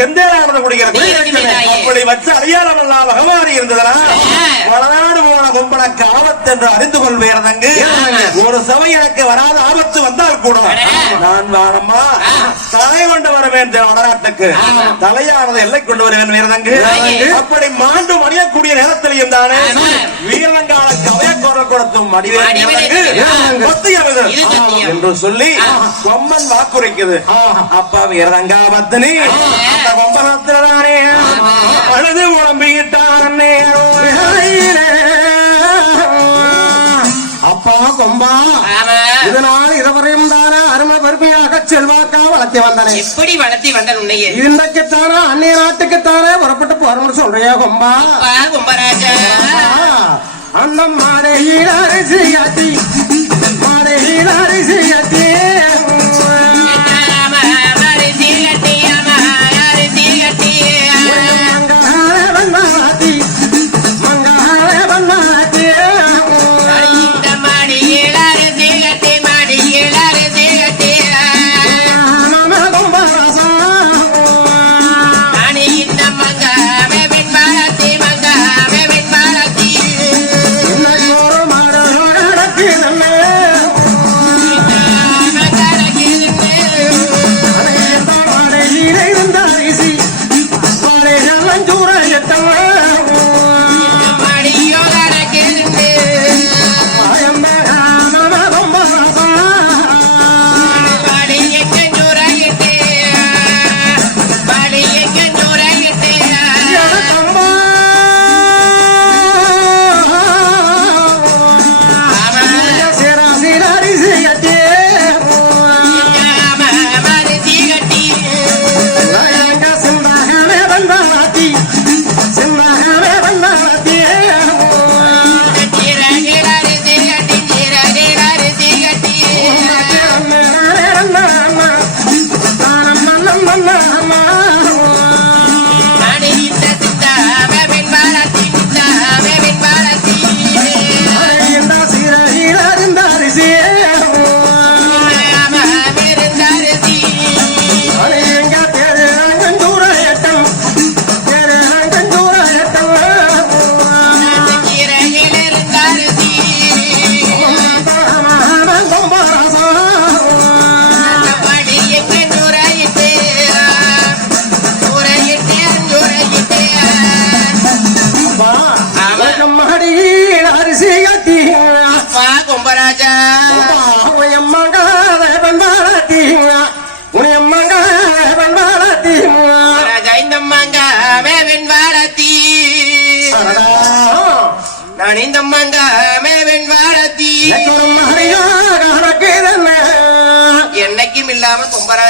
செந்தேரானது குடிக்கிறது. அப்படி வச்சு அடையாளம் இல்லா பகவானி இருந்ததுனா போன கும்பனுக்கு ஆபத்து என்று அறிந்து கொள்வேறதங்கு ஒரு சபை எனக்கு வராத ஆபத்து வந்தால் கூட. நான் வாழம்மா ஆ. தலை கொண்டு வருவேன் வடநாட்டுக்கு தலையானது எல்லை கொண்டு வருவேன் வீரதங்கு. அப்படி மாண்டு மணியக்கூடிய நேரத்திலையும் தானே. வீரங்கால கவைய குரல் கொடுத்தும். என்று சொல்லி ஆ. கொம்பன் வாக்குரைக்குது அப்பா வீரதங்கா பத்தினி அந்த கொம்பனத்தில்தானே அழுது உடம்பிட்டானே அப்பா கொம்பா. இதனால் இதுவரையும் தானே அருமை பெருமையாக செல்வாக்கா வளர்த்தி வந்தானே. எப்படி வளர்த்தி வந்தன் உன்னையே. இன்றைக்குத்தானே அந்நிய நாட்டுக்குத்தானே புறப்பட்டு போறோம்னு சொல்றியா கொம்பா? கும்பராஜா. அந்த மாடையில் அரிசி ஆத்தி மாடையில் அரிசி ஆத்தி in the middle.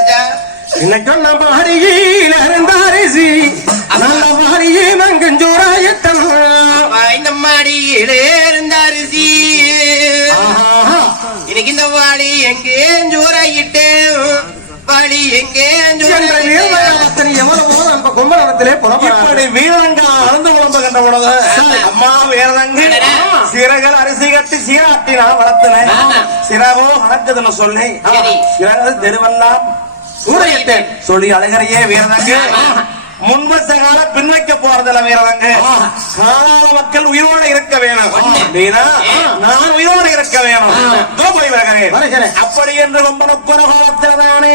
கும்பராஜா இன்னைக்கும் நம்ம அருகில் இருந்தாரிசி நல்ல வாரியே மங்கஞ்சோராயத்தம். இந்த மாடியிலே இருந்த அரிசி. இன்னைக்கு இந்த வாளி எங்கே ஜோராயிட்டு வாளி எங்கே எவ்வளவோ நம்ம கும்பகோணத்திலே புறப்படாது இப்படி வீரங்கா அழுந்து உடம்பு கண்ட பொழுது அம்மா வீரதங்கு சிறகள் அரிசி கட்டி சீராட்டி நான் வளர்த்தினேன். சிறகோ நடக்குதுன்னு சொல்லி. சரி. சிறகு தெருவெல்லாம் சூரையிட்டேன் சொல்லி அழகரையே வீரதங்கு முன்வச கால பின்வைக்க போறதில்ல வீரதங்கு காலால மக்கள் உயிரோட இருக்க வேணும். நான் உயிரோட இருக்க வேணும். போய் வருகிறேன். அப்படி என்று ரொம்ப நொப்பர கோலத்தில்தானே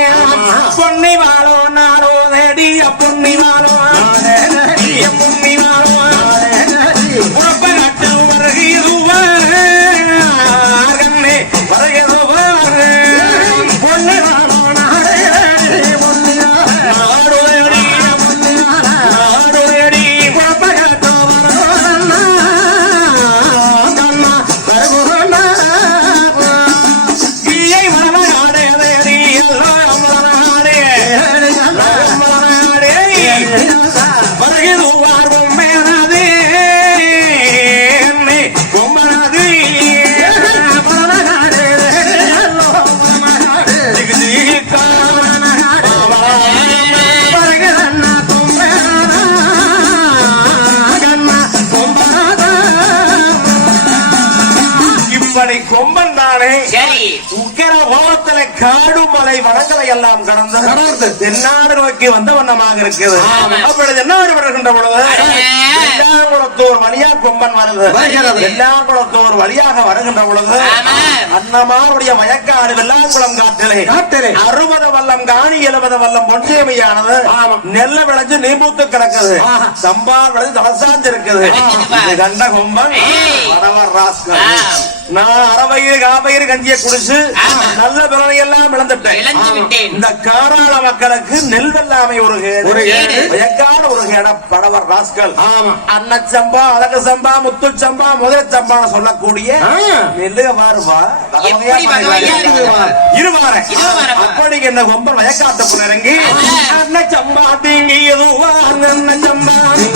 பொன்னி வாழோ பொன்னி வாழோ பொன்னி வாழோ உக்கர கோலத்துல காடு மலை வனங்களை எல்லாம் கடந்து கடந்து. தென்னாடு நோக்கி வந்த வண்ணமாக இருக்குது. அப்பொழுது தென்னாடு வருகின்ற பொழுது அடே. வெள்ளாங்குளத்தூர் வழியா கொம்பன் வருது. வெள்ளாங்குளத்தூர் வழியாக வருகின்ற பொழுது ஆமா. அன்னமாருடைய வயக்காடு வெள்ளாங்குளம் காட்டிலே காட்டிலே. அறுபது வல்லம் காணி எழுபது வல்லம் பொன்சேமையானது. நெல்ல விளைஞ்சு நீம்பூத்து கிடக்குது ஆஹா. சம்பார் விளைஞ்சு தலசாஞ்சு இருக்குது கண்ட கொம்பன். வரவர் ராஸ்கல். நான் அறவயிறு காபயிறு கஞ்சியை குடிச்சு. நல்ல பிறனை எல்லாம் இழந்துட்டேன். இந்த காராள மக்களுக்கு நெல் வெள்ளாமை ஒரு கேடு ஒரு கேடு. படவர் ராஸ்கல் ஆமா அன்னச்சம்பா அழகு சம்பா முத்து சம்பா முதல் சம்பான்னு சொல்லக்கூடிய. நெல்லுக இருக்குது? இருவார. அப்படி என்ன ரொம்ப வயக்காட்டுக்குள் இறங்கி அன்னச்சம்பா தீங்கி எதுவா அன்னச்சம்பா தீங்கி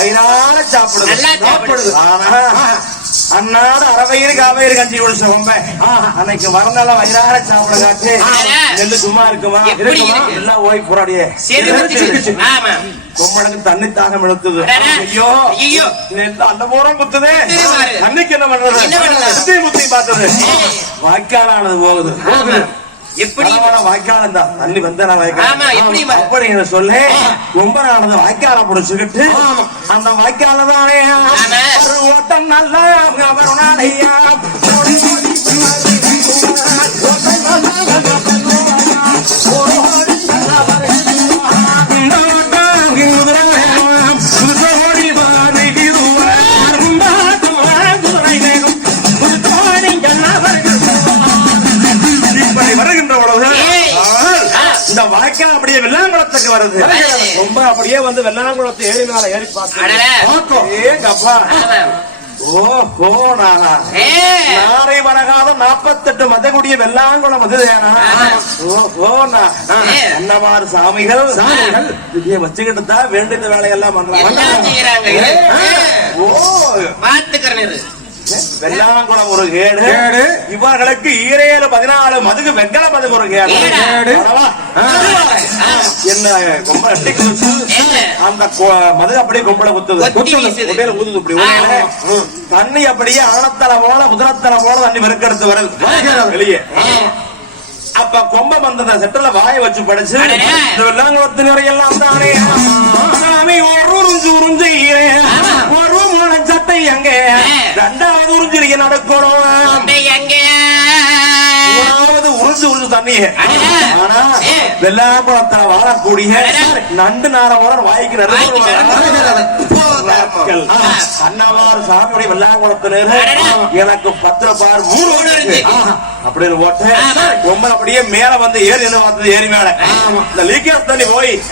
வயிறார சாப்பிடுது சாப்பிடுது. ஆனா அன்னாடு அறவயிறு காவயிறு கஞ்சி குடிச்ச கொம்ப அன்னைக்கு மறந்தால வயிறார சாப்பிட காட்டு. நெல்லு சும்மா இருக்குமா இருக்குமா? இருக்கு? எல்லாம் ஓய் போராடியே கொம்பனுக்கு தண்ணி தாகம் இழுத்துது. ஐயோ ஐயோ. நெல் அந்த பூரம் குத்துது. தண்ணிக்கு என்ன பண்றது முத்தி பார்த்தது. வாய்க்காலானது போகுது. எப்படி பரவாயில்ல, வாய்க்கால் இருந்தா தண்ணி வந்தா வாய்க்கால் ஆமா, எப்படி வ- அப்படின்னு சொல்லி கொம்பனானது வாய்க்கால புடிச்சுக்கிட்டு அந்த வாய்க்கால தானே. ஓட்டம் நல்ல அவர் வருது. ரொம்ப அப்படியே வந்து வெள்ளாங்குளத்து ஏறி மேல ஏறி அடடே. பார்த்து ஏங்கப்பா ஆமா. ஓ ஓ நானா. நாரை வனகாலம் நாற்பத்தெட்டு மதகுடிய வெள்ளாங்குளம் அதுதானா ஓ ஓ நான் ஏய். அன்னமாறு சாமிகள் சாமிகள் இதைய வச்சுக்கிட்டு தான் வேண்டிய வேலையெல்லாம் பண்றாங்க. ஓ பாத்துக்கிறேன். வெள்ளாங்குளம் ஒரு கேடு. இவர்களுக்கு ஈரேழு பதினாலு மதுகு வெங்கல மதுகு ஒரு கேடு. என்ன அட்டி? அந்த மது அப்படியே கொம்பளை குத்துது. கொத்தி குத்துது. ஊதுது இப்படி. தண்ணி அப்படியே ஆனத்தல போல குதிரத்தல போல தண்ணி வெறுக்கெடுத்து வருது. வெளியே. அப்ப கொம்ப வந்த செட்டில வாய வச்சு படிச்சு அடடே. இந்த வெள்ளாங்குளத்து நிறையெல்லாம் தானே. ஒரு உறிஞ்சு உறிஞ்சுகிறேன் ஒரு ரெண்டாவது உறிஞ்சிருக்க நடக்கணும் எங்கே? மூணாவது உறிஞ்சு உறிஞ்சு தண்ணி. ஆனா வாழக்கூடிய. நண்டு நாரவோட வாய்க்கு. ஆ. அண்ணாவார் சாமியுடைய வெள்ளாங்குளத்துல அடடே. எனக்கு பத்து பார் மூணு. அப்படின்னு போட்டு. ரொம்ப அப்படியே மேல வந்து ஏறி என்ன பார்த்தது ஏறி மேல இந்த லீக்கேஜ் தண்ணி போய்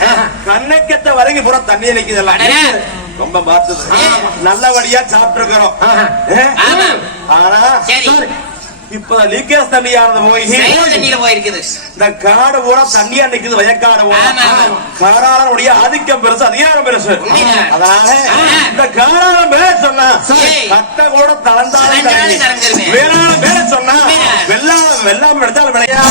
கண்ணைக்கத்த வரைக்கும் பூரா தண்ணி அடடே. ரொம்ப பார்த்தது. நல்லபடியா சாப்பிட்டு இருக்கிறோம் ஆமா. ஆனா. இப்ப லீக்கேஜ் தண்ணியானது போய் சைவ தண்ணியில போயிருக்குது இந்த காடு பூரா தண்ணியா நிக்குது வயக்காடு. காராளனுடைய ஆதிக்கம் பெருசு அதிகாரம் பெருசு. அதனால. இந்த காராளன் மேல சொன்னா. கட்ட கூட தளர்ந்தாலும். வேளாண் மேல சொன்னா. வெள்ளாம வெள்ளாம எடுத்தாலும் விளையா